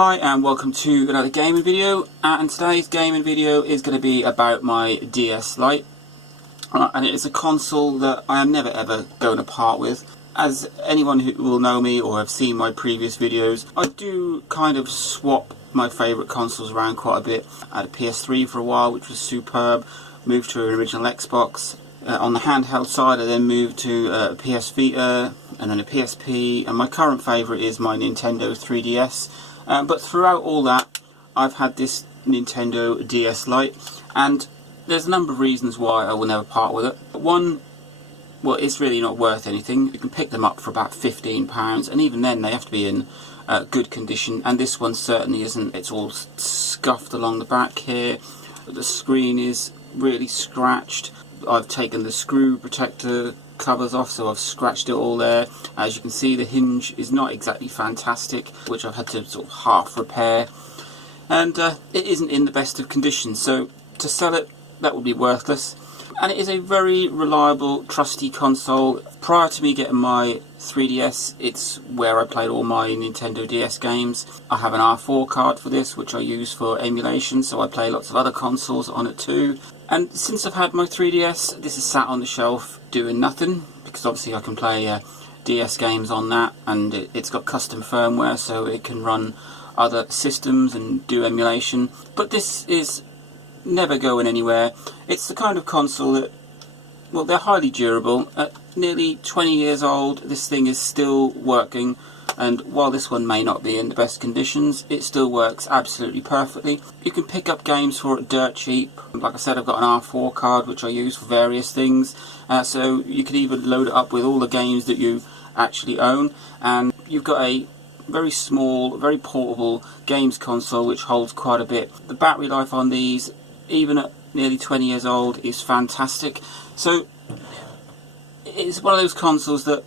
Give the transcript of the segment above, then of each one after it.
Hi and welcome to another gaming video, and today's gaming video is going to be about my DS Lite, and it is a console that I am never ever going to part with. As anyone who will know me or have seen my previous videos, I do kind of swap my favourite consoles around quite a bit. I had a PS3 for a while, which was superb, moved to an original Xbox. On the handheld side I then moved to a PS Vita and then a PSP, and my current favourite is my Nintendo 3DS. But throughout all that, I've had this Nintendo DS Lite, and there's a number of reasons why I will never part with it. One, well, it's really not worth anything. You can pick them up for about £15, and even then they have to be in good condition, and this one certainly isn't. It's all scuffed along the back here. The screen is really scratched. I've taken the screw protector covers off, so I've scratched it all there. As you can see, the hinge is not exactly fantastic, which I've had to sort of half repair, and it isn't in the best of conditions, so to sell it, that would be worthless. And it is a very reliable, trusty console. Prior to me getting my 3DS, it's where I played all my Nintendo DS games. I have an R4 card for this, which I use for emulation, so I play lots of other consoles on it too. And since I've had my 3DS, this is sat on the shelf doing nothing, because obviously I can play DS games on that, and it's got custom firmware so it can run other systems and do emulation. But this is never going anywhere. It's the kind of console that, well, they're highly durable. At nearly 20 years old, this thing is still working, and while this one may not be in the best conditions, it still works absolutely perfectly. You can pick up games for it dirt cheap. Like I said, I've got an R4 card which I use for various things, so you can even load it up with all the games that you actually own, and you've got a very small, very portable games console which holds quite a bit. The battery life on these, even at nearly 20 years old, is fantastic. So it's one of those consoles that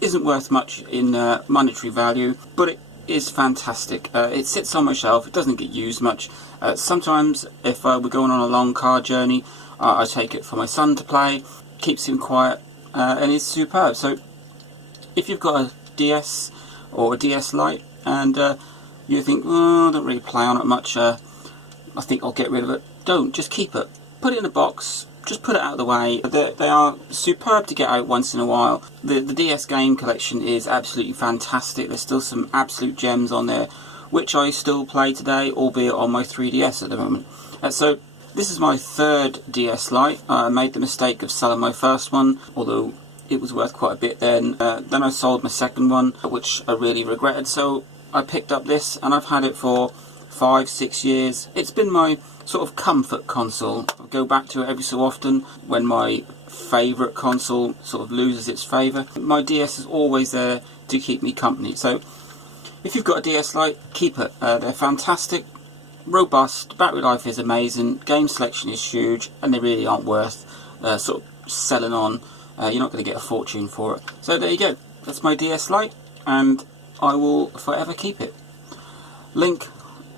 isn't worth much in monetary value, but it is fantastic. It sits on my shelf, it doesn't get used much. Sometimes if we're going on a long car journey, I take it for my son to play, keeps him quiet, and it's superb. So if you've got a DS or a DS Lite and you think, oh, I don't really play on it much, I think I'll get rid of it, don't, just keep it. Put it in a box, just put it out of the way. They are superb to get out once in a while. The DS game collection is absolutely fantastic. There's still some absolute gems on there, which I still play today, albeit on my 3DS at the moment. So this is my third DS Lite. I made the mistake of selling my first one, although it was worth quite a bit then. Then I sold my second one, which I really regretted. So I picked up this, and I've had it for 5-6 years. It's been my sort of comfort console. I go back to it every so often when my favourite console sort of loses its favour. My DS is always there to keep me company. So if you've got a DS Lite, keep it. They're fantastic, robust, battery life is amazing, game selection is huge, and they really aren't worth sort of selling on. You're not going to get a fortune for it. So there you go. That's my DS Lite, and I will forever keep it. Link,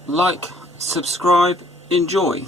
like, subscribe, enjoy.